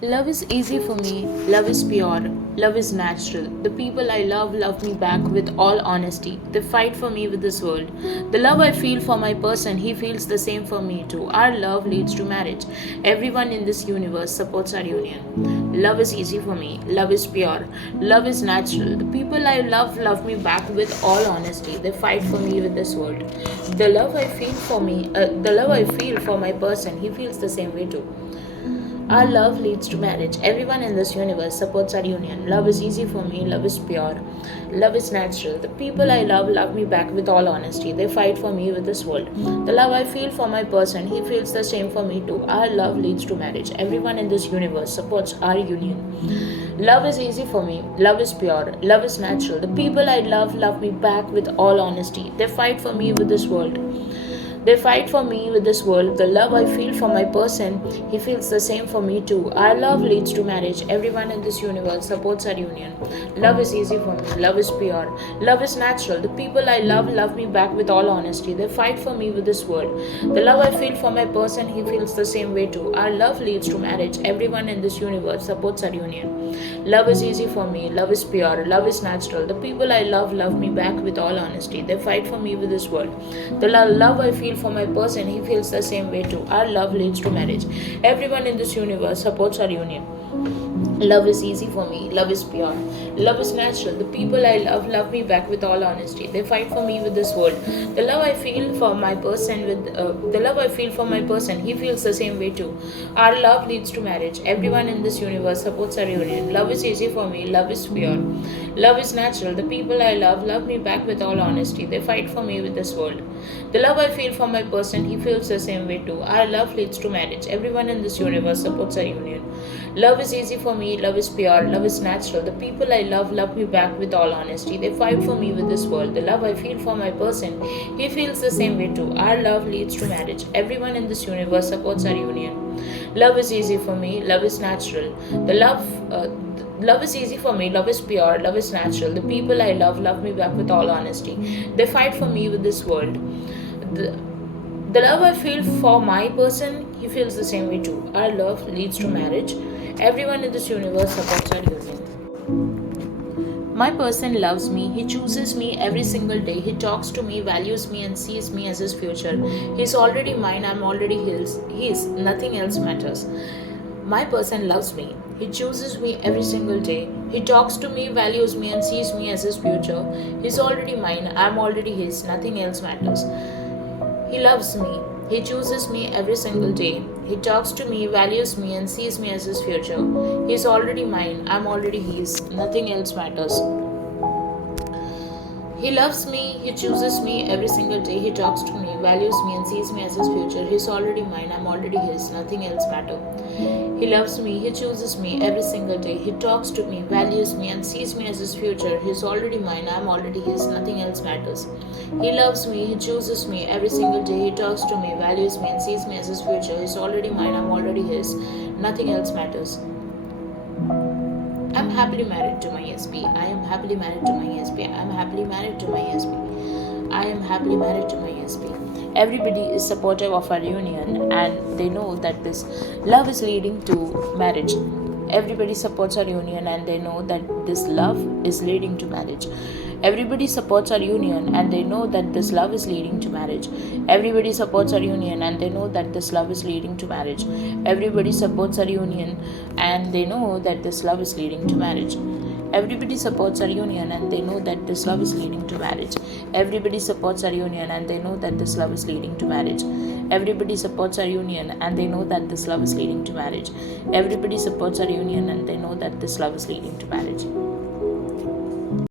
Love is easy for me, love is pure, love is natural. The people I love me back with all honesty. They fight for me with this world. The love I feel for my person, he feels the same for me too. Our love leads to marriage. Everyone in this universe supports our union. Love is easy for me, love is pure, love is natural. The people I love me back with all honesty. They fight for me with this world. The love I feel for my person, he feels the same way too. Our love leads to marriage. Everyone in this universe supports our union. Love is easy for me. Love is pure. Love is natural. The people I love me back with all honesty. They fight for me with this world. The love I feel for my person, he feels the same for me too. Our love leads to marriage. Everyone in this universe supports our union. Love is easy for me. Love is pure. Love is natural. The people I love me back with all honesty. They fight for me with this world. They fight for me with this world. The love I feel for my person, he feels the same for me too. Our love leads to marriage. Everyone in this universe supports our union. Love is easy for me. Love is pure. Love is natural. The people I love me back with all honesty. They fight for me with this world. The love I feel for my person, he feels the same way too. Our love leads to marriage. Everyone in this universe supports our union. Love is easy for me. Love is pure. Love is natural. The people I love me back with all honesty. They fight for me with this world. The love I feel for my person, he feels the same way too. Our love leads to marriage. Everyone in this universe supports our union. Love is easy for me. Love is pure. Love is natural. The people I love me back with all honesty. They fight for me with this world. The love I feel for my person, he feels the same way too. Our love leads to marriage. Everyone in this universe supports our union. Love is easy for me. Love is pure. Love is natural. The people I love me back with all honesty. They fight for me with this world. The love I feel for my person, he feels the same way too. Our love leads to marriage. Everyone in this universe supports our union. Love is easy for me. Love is pure. Love is natural. The people I love me back with all honesty. They fight for me with this world. The love I feel for my person, he feels the same way too. Our love leads to marriage. Everyone in this universe supports our union. Love is easy for me. Love is natural. Love is easy for me. Love is pure. Love is natural. The people I love me back with all honesty. They fight for me with this world. The, the love I feel for my person, he feels the same way too. Our love leads to marriage. Everyone in this universe supports our union. My person loves me. He chooses me every single day. He talks to me, values me, and sees me as his future. He's already mine. I'm already his. His. Nothing else matters. My person loves me. He chooses me every single day. He talks to me, values me, and sees me as his future. He's already mine. I'm already his. Nothing else matters. He loves me. He chooses me every single day. He talks to me, values me, and sees me as his future. He's already mine. I'm already his. Nothing else matters. He loves me, he chooses me every single day, he talks to me, values me, and sees me as his future. He's already mine, I'm already his, nothing else matters. He loves me, he chooses me every single day, he talks to me, values me, and sees me as his future. He's already mine, I'm already his, nothing else matters. He loves me, he chooses me every single day, he talks to me, values me, and sees me as his future. He's already mine, I'm already his, nothing else matters. I'm happily married to my SB. I am happily married to my SB. I'm happily married to my SB. I am happily married to my SB. Everybody is supportive of our union and they know that this love is leading to marriage. Everybody supports our union and they know that this love is leading to marriage. Everybody supports our union and they know that this love is leading to marriage. Everybody supports our union and they know that this love is leading to marriage. Everybody supports our union and they know that this love is leading to marriage. Everybody supports our union and they know that this love is leading to marriage. Everybody supports our union and they know that this love is leading to marriage. Everybody supports our union and they know that this love is leading to marriage. Everybody supports our union and they know that this love is leading to marriage.